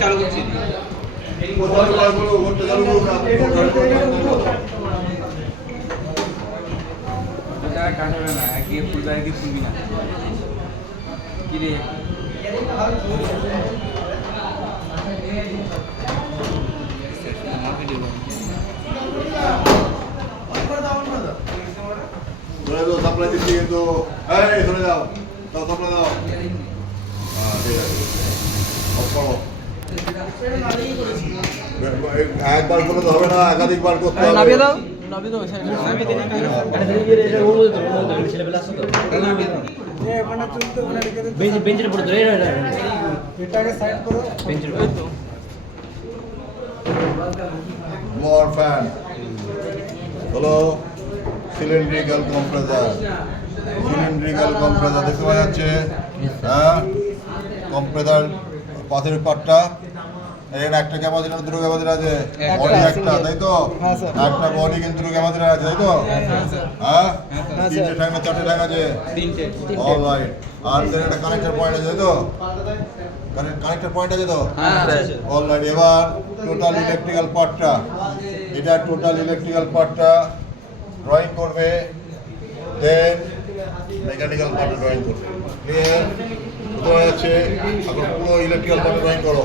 চালু করছি কাটবে না গিয়ে ফুল যায় কি ফুলবি না কি রে সাপ্লাই দিচ্ছি কিন্তু এই শুনে যাও দাও সাপ্লাই দাও ঠিক আছে একবার করলে তো হবে না একাধিকবার করতে হবে নামিয়ে দাও বেঞ্চের উপর ধরে এটাকে সাইড করো বেঞ্চের উপর মোর ফ্যান হলো সিলিন্ড্রিক্যাল কম্প্রেসার দেখতে পাওয়া যাচ্ছে হ্যাঁ কম্প্রেসার পাথের পাটটা এর একটা ক্যাপাসিটি দুটো ক্যাপাসিটি আছে বডি একটা তাই তো একটা বডি কিন্তু দুটো ক্যাপাসিটি আছে তাই তো হ্যাঁ তিনটে ট্যাঙ্ক না চারটে ট্যাঙ্ক আছে অলরাইট আর এর একটা কানেক্টর পয়েন্ট আছে তাই তো কানেক্টর পয়েন্ট আছে তো অলরাইট এবার টোটাল ইলেকট্রিক্যাল পার্টটা এটা টোটাল ইলেকট্রিক্যাল পার্টটা ড্রয়িং করবে দেন মেকানিক্যাল পার্টটা ড্রয়িং করবে ক্লিয়ার বুঝতে পারা যাচ্ছে এখন পুরো ইলেকট্রিক্যাল পার্টটা ড্রয়িং করো